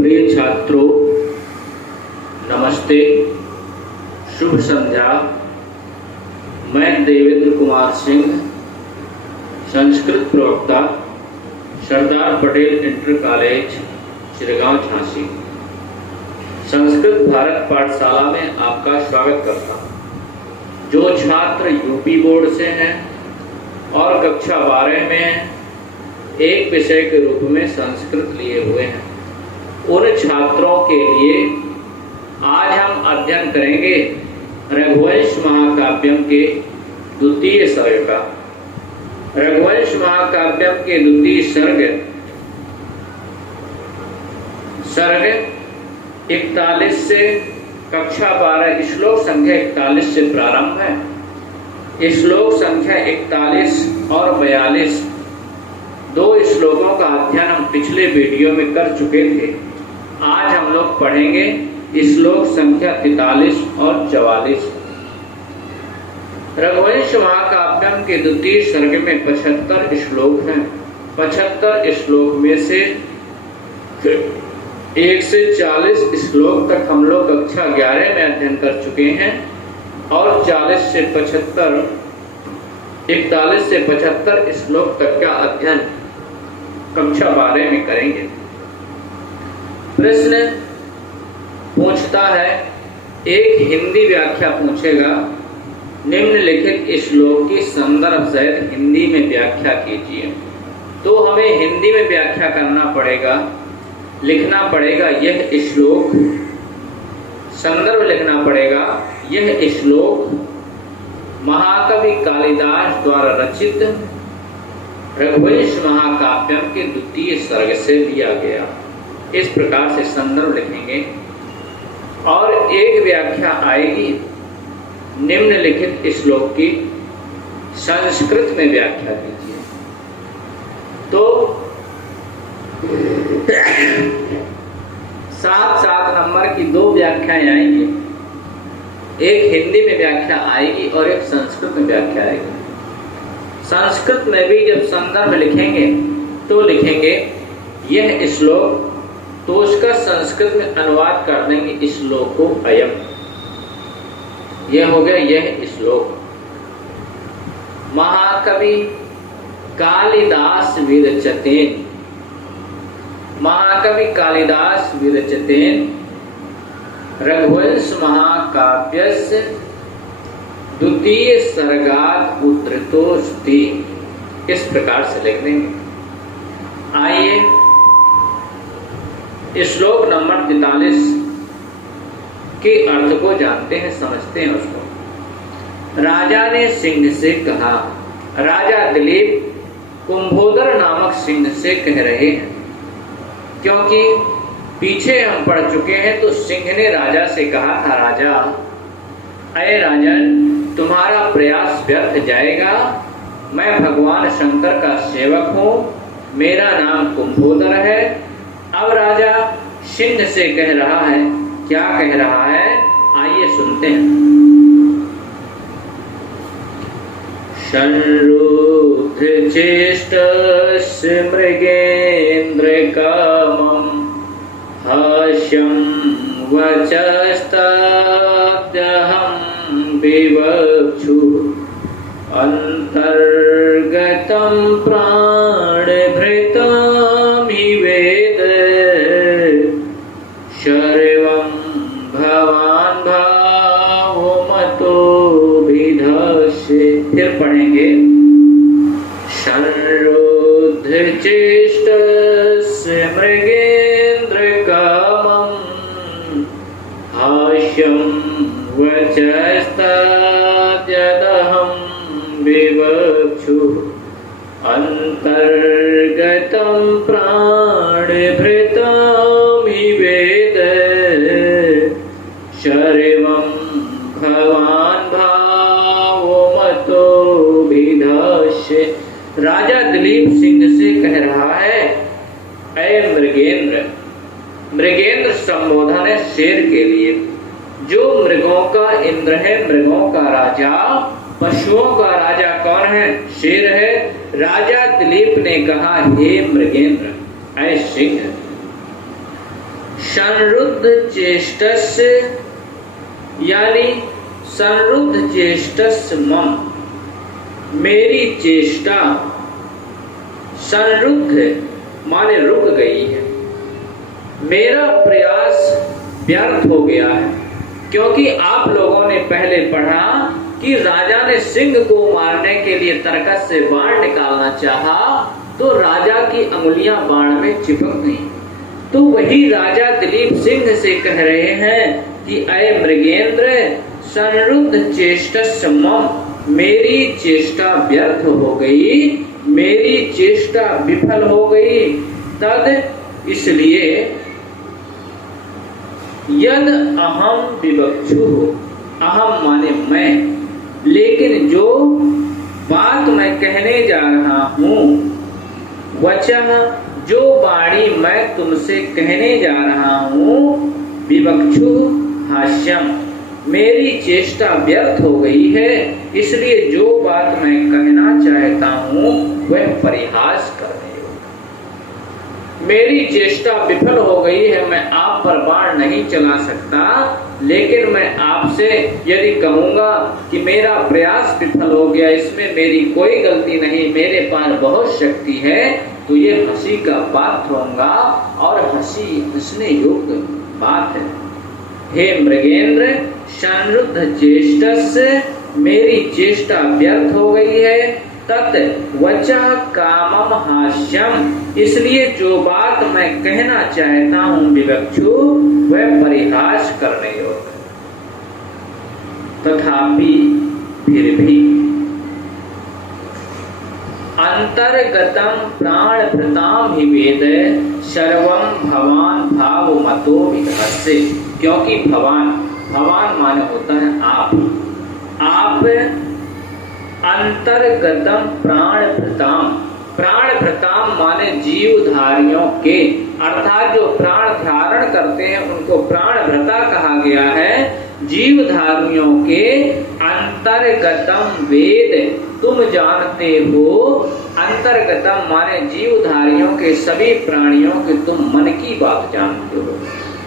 प्रिय छात्रों, नमस्ते, शुभ संध्या। मैं देवेंद्र कुमार सिंह, संस्कृत प्रवक्ता, सरदार पटेल इंटर कॉलेज, चिरगांव, झांसी, संस्कृत भारत पाठशाला में आपका स्वागत करता हूँ। जो छात्र यूपी बोर्ड से हैं और कक्षा 12 में एक विषय के रूप में संस्कृत लिए हुए हैं, उन छात्रों के लिए आज हम अध्ययन करेंगे रघुवंश महाकाव्यम के द्वितीय सर्ग का। रघुवंश महाकाव्यम के द्वितीय सर्ग 41 से कक्षा 12 श्लोक संख्या 41 से प्रारंभ है। श्लोक संख्या 41 और 42 दो श्लोकों का अध्ययन हम पिछले वीडियो में कर चुके थे। आज हम लोग पढ़ेंगे श्लोक संख्या 43 और 44। रघुवंश महाकाव्यम के द्वितीय सर्ग में 75 श्लोक हैं। 75 श्लोक में से 1 से 40 श्लोक तक हम लोग कक्षा 11 में अध्ययन कर चुके हैं और 41 से 75 श्लोक तक का अध्ययन कक्षा 12 में करेंगे। प्रश्न पूछता है, एक हिंदी व्याख्या पूछेगा, निम्नलिखित श्लोक की संदर्भ सहित हिंदी में व्याख्या कीजिए। तो हमें हिंदी में व्याख्या करना पड़ेगा, लिखना पड़ेगा यह श्लोक, संदर्भ लिखना पड़ेगा यह श्लोक महाकवि कालिदास द्वारा रचित रघुवंश महाकाव्यम के द्वितीय सर्ग से लिया गया। इस प्रकार से संदर्भ लिखेंगे और एक व्याख्या आएगी निम्नलिखित श्लोक की संस्कृत में व्याख्या कीजिए। तो 7-7 नंबर की दो व्याख्याएं आएंगी, एक हिंदी में व्याख्या आएगी और एक संस्कृत में व्याख्या आएगी। संस्कृत में भी जब संदर्भ लिखेंगे तो लिखेंगे यह श्लोक, तो उसका संस्कृत में अनुवाद कर देंगे श्लोको अयम। यह हो गया यह श्लोक। महाकवि कालिदास विरचतेन, महाकवि कालिदास विरचतेन रघुवंश महाकाव्यस्य द्वितीय सर्गात् उद्धृतोऽस्ति। इस प्रकार से लिख देंगे। आइए श्लोक नंबर 43 के अर्थ को जानते हैं, समझते हैं उसको। राजा ने सिंह से कहा, राजा दिलीप कुंभोदर नामक सिंह से कह रहे हैं, क्योंकि पीछे हम पढ़ चुके हैं तो सिंह ने राजा से कहा था, राजा अय राजन, तुम्हारा प्रयास व्यर्थ जाएगा। मैं भगवान शंकर का सेवक हूँ, मेरा नाम कुंभोदर है। अब राजा सिंह से कह रहा है, क्या कह रहा है, आइए सुनते हैं। संरुद्ध चेष्टस्य मृगेन्द्र कामं हास्यं वचस्ताद्यहं विवक्षु अंतर्गतं प्राणभृतामिवेद सर्वं भवान् भावमतो विधस्य। फिर पढ़ेंगे, संरुद्ध चेष्टस्य मृगेन्द्र कामं हास्यं वचस्ताद्यहं विवक्षु अंतर्गतं प्राणभृतामिवेद सर्वं भवान् भावमतो विधस्य। राजा दिलीप सिंह से कह रहा है, अय मृगेंद्र। मृगेंद्र संबोधन है शेर के लिए, जो मृगों का इंद्र है, मृगों का राजा, पशुओं का राजा कौन है, शेर है। राजा दिलीप ने कहा, हे मृगेंद्र, अय सिंह, संरुद्ध चेष्टस्य यानी संरुद्ध चेष्टस्य मम, मेरी चेष्टा संरुद्ध माने रुक गई है, मेरा प्रयास व्यर्थ हो गया है। क्योंकि आप लोगों ने पहले पढ़ा कि राजा ने सिंह को मारने के लिए तरकस से बाण निकालना चाहा तो राजा की अंगुलियां बाण में चिपक गई। तो वही राजा दिलीप सिंह से कह रहे हैं कि अय मृगेंद्र संरुद्ध चेष्टस्य मम, मेरी चेष्टा व्यर्थ हो गई, मेरी चेष्टा विफल हो गई। तद इसलिए यद अहम विवक्षु, अहम माने मैं, लेकिन जो बात मैं कहने जा रहा हूं, वचः जो वाणी मैं तुमसे कहने जा रहा हूं, विवक्षु हास्यम, मेरी चेष्टा व्यर्थ हो गई है, इसलिए जो बात मैं कहना चाहता हूं वह परिहास करने योग्य। मेरी चेष्टा विफल हो गई है, मैं आप पर बाण नहीं चला सकता, लेकिन मैं आपसे यदि कहूंगा कि मेरा प्रयास विफल हो गया, इसमें मेरी कोई गलती नहीं, मेरे पास बहुत शक्ति है, तो ये हंसी का पात्र होगा और हंसने योग्य बात है। हे मृगेंद्र संरुद्ध चेष्टस्य, मेरी चेष्टा व्यर्थ हो गई है, तत् वचः कामम हास्यम, इसलिए जो बात मैं कहना चाहता हूं विवक्षु वह परिहास करने योग्य। तथापि फिर भी अंतर्गतम प्राण भृताम ही वेद सर्वम भवान भाव मतो विधस्य, क्योंकि भवान माने होता है आप अंतर्गतम प्राण भृताम माने जीवधारियों के, अर्थात जो प्राण धारण करते हैं उनको प्राण भृता कहा गया है। जीवधारियों के अंतर्गतम वेद, तुम जानते हो, अंतर्गतम माने जीवधारियों के सभी प्राणियों के तुम मन की बात जानते हो,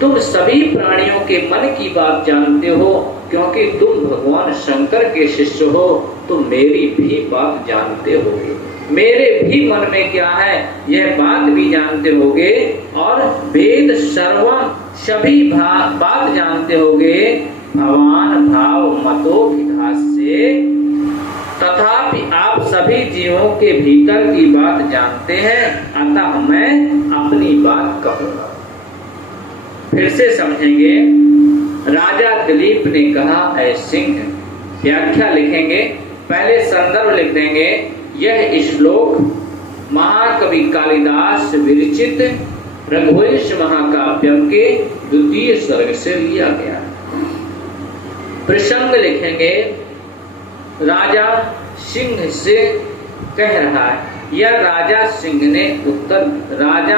तुम सभी प्राणियों के मन की बात जानते हो, क्योंकि तुम भगवान शंकर के शिष्य हो, तुम मेरी भी बात जानते होगे, मेरे भी मन में क्या है यह बात भी जानते होगे, और वेद सर्वम सभी बात जानते होगे, भगवान भाव मतो विधास्य, तथापि आप सभी जीवों के भीतर की बात जानते हैं, अतः मैं अपनी बात कहूंगा। फिर से समझेंगे। राजा दिलीप ने कहा ऐ सिंह, व्याख्या लिखेंगे, पहले संदर्भ लिख देंगे। यह श्लोक महाकवि कालिदास विरचित रघुवंश महाकाव्यम के 2 सर्ग से लिया गया। प्रसंग लिखेंगे, राजा सिंह से कह रहा है, या राजा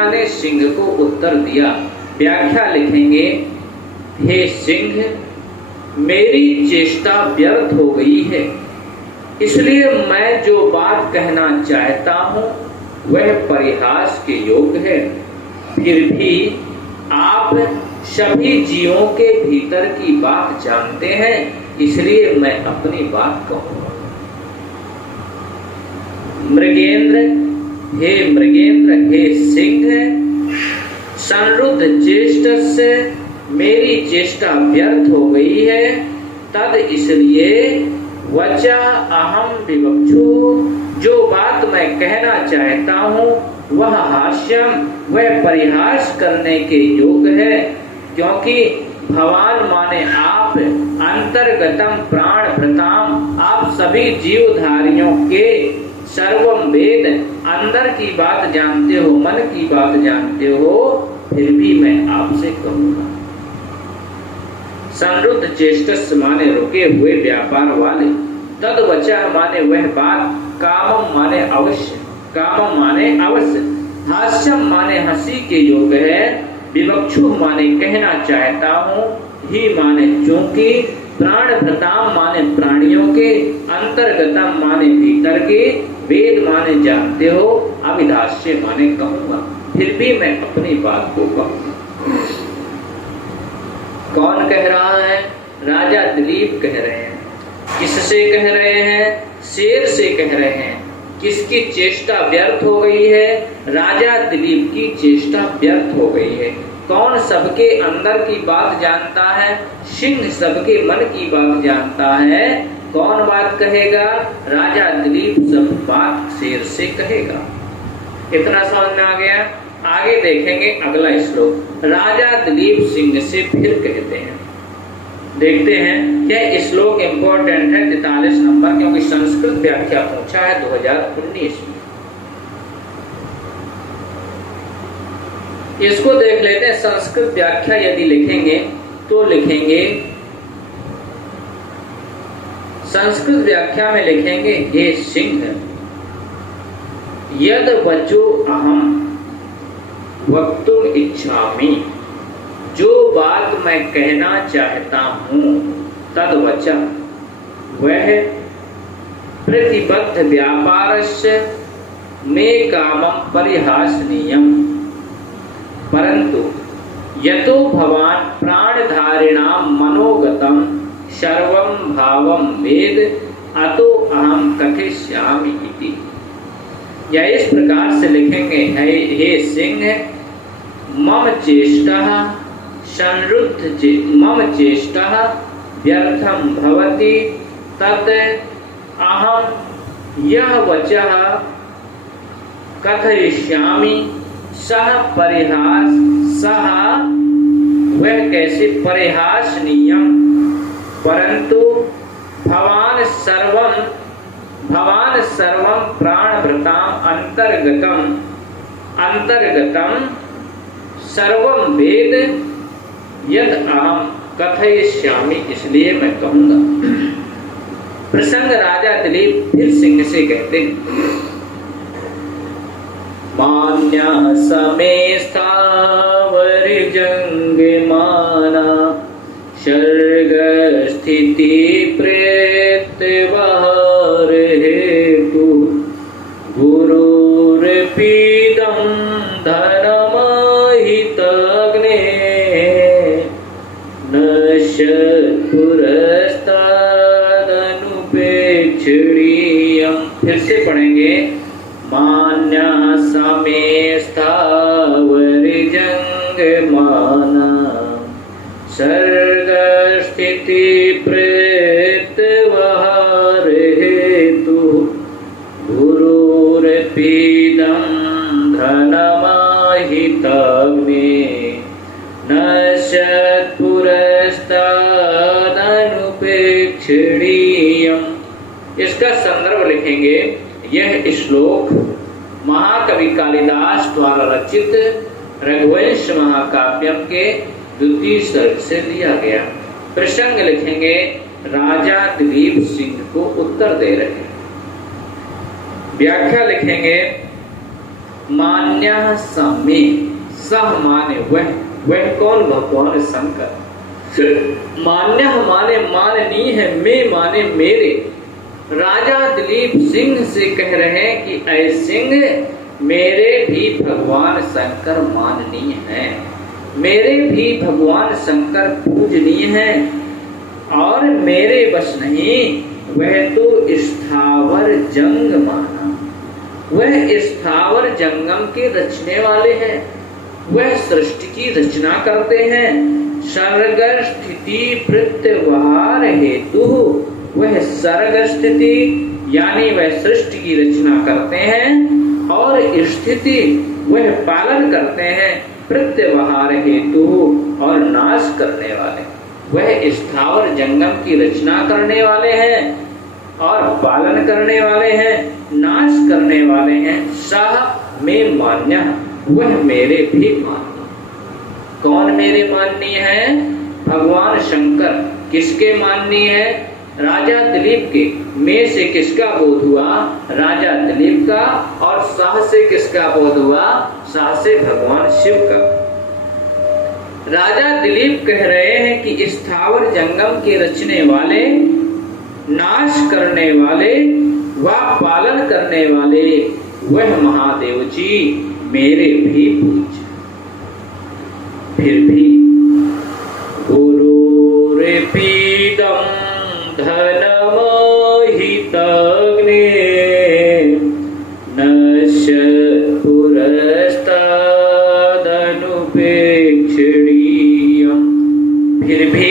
ने सिंह को उत्तर दिया। व्याख्या लिखेंगे, हे सिंह, मेरी चेष्टा व्यर्थ हो गई है, इसलिए मैं जो बात कहना चाहता हूं वह परिहास के योग्य है। फिर भी आप सभी जीवों के भीतर की बात जानते हैं, इसलिए मैं अपनी बात कहूंगा। मृगेंद्र, हे सिंह, संरुद्ध चेष्टस्य, मेरी चेष्टा व्यर्थ हो गई है, तद इसलिए वचा अहम विवक्षु, जो बात मैं कहना चाहता हूं वह हास्यम, वह परिहास करने के योग्य है, क्योंकि भवान माने आप, अंतर्गतम प्राण भृताम, आप सभी जीवधारियों के, सर्वम वेद, अंदर की बात जानते हो, मन की बात जानते हो, फिर भी मैं आपसे कहूंगा। संरुद्ध चेष्टस्य माने रुके हुए व्यापार वाले, तद वचः माने वह बात, कामम माने अवश्य, हास्यम माने हंसी के योग्य है, विवक्षु माने कहना चाहता हूँ, ही माने चूंकि, प्राण भृताम माने प्राणियों के, अंतर्गतम माने भीतर के, वेद माने जानते हो, अविधास्य माने कहूंगा, फिर भी मैं अपनी बात को कहूंगा। कौन कह रहा है? राजा दिलीप कह रहे हैं। किससे कह रहे हैं? शेर से कह रहे हैं। किसकी चेष्टा व्यर्थ हो गई है? राजा दिलीप की चेष्टा व्यर्थ हो गई है। कौन सबके अंदर की बात जानता है? सिंह सबके मन की बात जानता है। कौन बात कहेगा? राजा दिलीप सब बात शेर से कहेगा। इतना समझ में आ गया? आगे देखेंगे अगला श्लोक। राजा दिलीप सिंह से फिर कहते हैं। देखते हैं क्या श्लोक इंपॉर्टेंट है 43 नंबर, क्योंकि संस्कृत व्याख्या पूछा है 2019 में। इसको देख लेते हैं। संस्कृत व्याख्या यदि लिखेंगे तो लिखेंगे, संस्कृत व्याख्या में लिखेंगे, हे सिंह, यद वचो अहम वक्तुम इच्छामि, जो बात मैं कहना चाहता हूं, तद वचः, वह प्रतिबद्ध व्यापारस्य मे कामं परिहासनीयम्, परंतु यतो भवान प्राणधारिणां मनोगतं सर्वं भावं वेद, अतो अहम कथयिष्यामि इति। या इस प्रकार से लिखेंगे, हे सिंह, मम चेष्टा संरुद्ध मम चेष्टा व्यर्थम भवति, तत् अहम यह वचः कथयिष्यामि, सह परिहास, सह वह कैसे परिहासनीयम, परंतु भवान सर्वं प्राणभृताम अंतर्गतम सर्वं वेद, यद अहम कथयिष्यामि, इसलिए मैं कहूंगा। प्रसंग राजा दिलीप फिर सिंह से कहते हैं, मान्यः समे स्थावर जंगमाना, सर्ग स्थिति प्रेत वहार हेतु, गुरुर्पीदं धनमहितग्ने, नश्यत्पुरस्तादनुपेक्षणीयम्। फिर से पढ़ेंगे, मान्यः समे स्थावर जंगमाना, सर्ग स्थिति प्रेत वहार हेतु, गुरुर्पीदं धनमहितग्ने, नश्यत्पुरस्तादनुपेक्षणीयम्। इसका संदर्भ लिखेंगे, यह श्लोक महाकवि कालिदास द्वारा रचित रघुवंश महाकाव्यम के द्वितीय सर्ग से लिया गया। प्रसंग लिखेंगे, राजा दिलीप सिंह को उत्तर दे रहे हैं। व्याख्या लिखेंगे, मान्यः समे, सह माने वह कौन? भगवान शंकर। मान्यः माने माननीय है, मैं माने मेरे। राजा दिलीप सिंह से कह रहे हैं कि ऐ सिंह, मेरे भी भगवान शंकर माननीय हैं, मेरे भी भगवान शंकर पूजनीय हैं, और मेरे बस नहीं, वह तो स्थावर जंग माना, वह स्थावर जंगम के रचने वाले हैं, वह सृष्टि की रचना करते हैं। सर्ग स्थिति प्रत्यवहार हेतु, वह सर्ग स्थिति यानी वह सृष्टि की रचना करते हैं, और स्थिति वह पालन करते हैं, प्रत्यवहार हेतु और नाश करने वाले। वह स्थावर जंगम की रचना करने वाले हैं और पालन करने वाले हैं, नाश करने वाले हैं। सह में मान्य, वह मेरे भी माननीय। कौन मेरे माननीय है? भगवान शंकर। किसके माननीय है? राजा दिलीप के। में से किसका बोध हुआ? राजा दिलीप का। और साह से किसका बोध हुआ? साह से भगवान शिव का। राजा दिलीप कह रहे हैं कि स्थावर जंगम के रचने वाले, नाश करने वाले व पालन करने वाले वह महादेव जी मेरे भी पूज्य। फिर भी गुरु अनुपेक्षणीयम्। फिर भी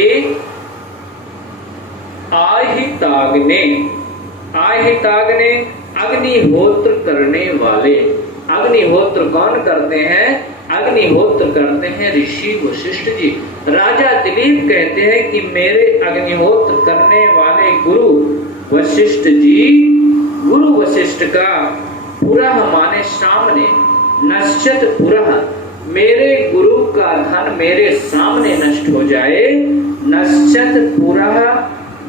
आहिताग्ने अग्निहोत्र करने वाले। अग्निहोत्र कौन करते हैं? अग्निहोत्र करते हैं ऋषि वशिष्ठ जी। राजा दिलीप कहते हैं कि मेरे अग्निहोत्र करने वाले गुरु वशिष्ठ जी, गुरु वशिष्ठ का पुरः माने सामने, नश्यत पुरः मेरे गुरु का धन मेरे सामने नष्ट हो जाए। नश्यत पुरः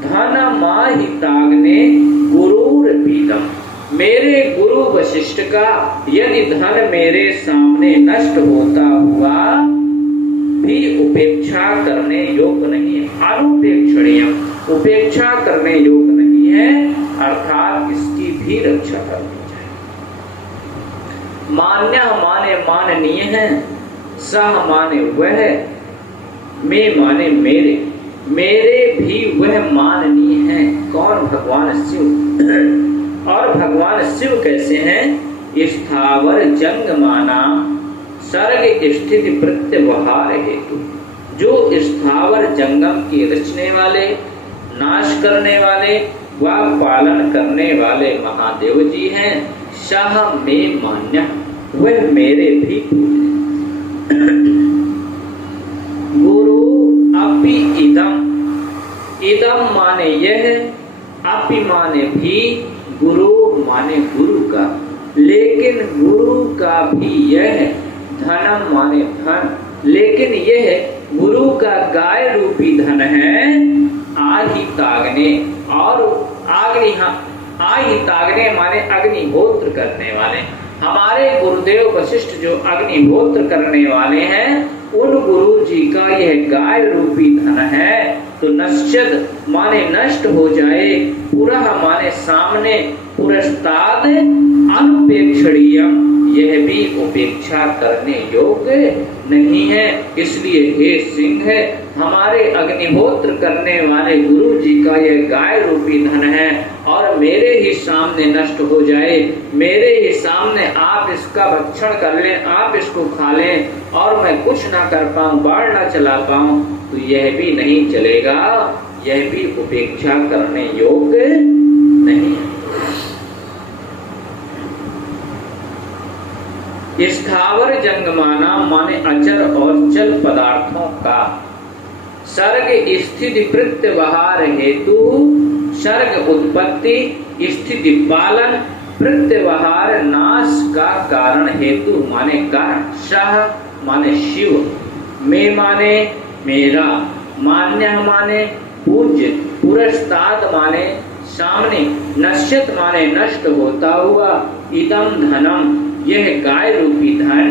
धन माहिताग्ने गुरुर्पीतम। मेरे गुरु वशिष्ठ का यदि धन मेरे सामने नष्ट होता हुआ भी उपेक्षा करने योग्य नहीं है। अनुपेक्षणीय, उपेक्षा करने योग्य नहीं है, अर्थात इसकी भी रक्षा करनी चाहिए। मान्य माने माननीय है, सह माने वह, मैं माने मेरे, मेरे भी वह माननीय है। कौन? भगवान शिव। और भगवान शिव कैसे हैं? स्थावर जंगमाना सर्ग स्थिति प्रत्यवहार हेतु। जो स्थावर जंगम की रचने वाले, नाश करने वाले व पालन करने वाले महादेव जी हैं। सह में मान्य, वह मेरे भी पूज्य। गुरु अपि इदम, इदम माने यह, अपि माने भी, गुरु माने गुरु का, लेकिन गुरु का भी यह, धनम माने धन, लेकिन यह गुरु का गाय रूपी धन है। आहिताग्ने, और आहिताग्ने माने अग्निहोत्र करने वाले। हमारे गुरुदेव वशिष्ठ जो अग्निहोत्र करने वाले हैं, उन गुरु जी का यह गाय रूपी धन है। तो नश्यत माने नष्ट हो जाए, पुरः माने सामने, पुरस्ताद अनुपेक्षणीयम्, यह भी उपेक्षा करने योग्य नहीं है। इसलिए हे सिंह, हमारे अग्निहोत्र करने वाले गुरु जी का यह गाय रूपी धन है और मेरे ही सामने नष्ट हो जाए, मेरे ही सामने आप इसका भक्षण कर लें, आप इसको खा लें और मैं कुछ ना कर पाऊं, बाढ़ ना चला पाऊं, तो यह भी नहीं चलेगा, यह भी उपेक्षा करने योग्य नहीं है। स्थावर जंगमाना माने अचर और चल पदार्थों का सर्ग स्थिति प्रत्यवहार हेतु, सर्ग उत्पत्ति, स्थिति पालन, प्रत्यवहार नाश का कारण हेतु माने कारण। सह माने शिव, मैं माने मेरा, मान्य माने पूज्य, पुरस्ताद माने सामने, नश्यत माने नष्ट होता हुआ, इदम धनम यह गाय रूपी धन,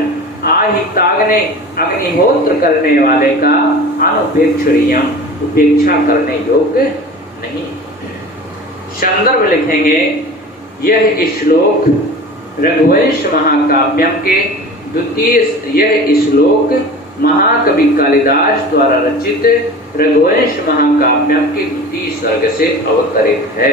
आहिताग्ने अग्निहोत्र करने वाले का, अनुपेक्षणीयम् उपेक्षा करने योग्य नहीं। संदर्भ लिखेंगे, यह श्लोक रघुवंश महाकाव्यम के द्वितीय, यह श्लोक महाकवि कालिदास द्वारा रचित रघुवंश महाकाव्यम के द्वितीय सर्ग से अवतरित है।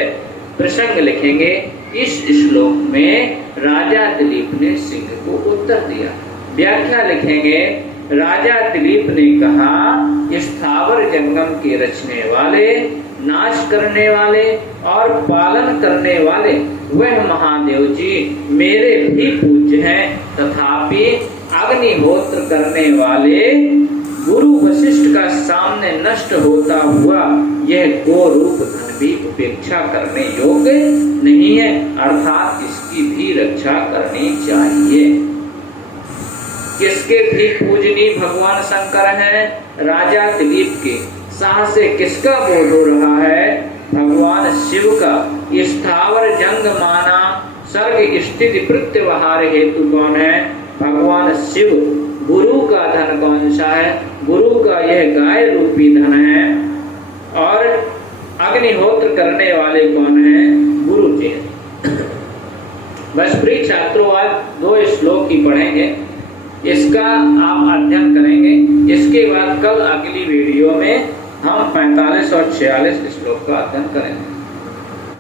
प्रसंग लिखेंगे, इस श्लोक में राजा दिलीप ने सिंह को उत्तर दिया। व्याख्या लिखेंगे, राजा दिलीप ने कहा, स्थावर जंगम के रचने वाले, नाश करने वाले और पालन करने वाले वह महादेव जी मेरे भी पूज्य हैं, तथापि अग्निहोत्र करने वाले गुरु वशिष्ठ का सामने नष्ट होता हुआ यह गो रूप धन भी उपेक्षा करने योग्य नहीं है, अर्थात इसकी भी रक्षा करनी चाहिए। किसके भी पूजनीय भगवान शंकर हैं? राजा दिलीप के। साह से किसका बोध हो रहा है? भगवान शिव का। स्थावर जंग माना सर्ग स्थिति प्रत्यवहार हेतु कौन है? भगवान शिव। गुरु का धन कौन सा है? गुरु का यह गाय रूपी धन है। और अग्निहोत्र करने वाले कौन है? गुरु जी। बस प्रिय छात्रों, आज 2 श्लोक ही पढ़ेंगे, इसका आप अध्ययन करेंगे। इसके बाद कल अगली वीडियो में हम 45 और 46 श्लोक का अध्ययन करेंगे।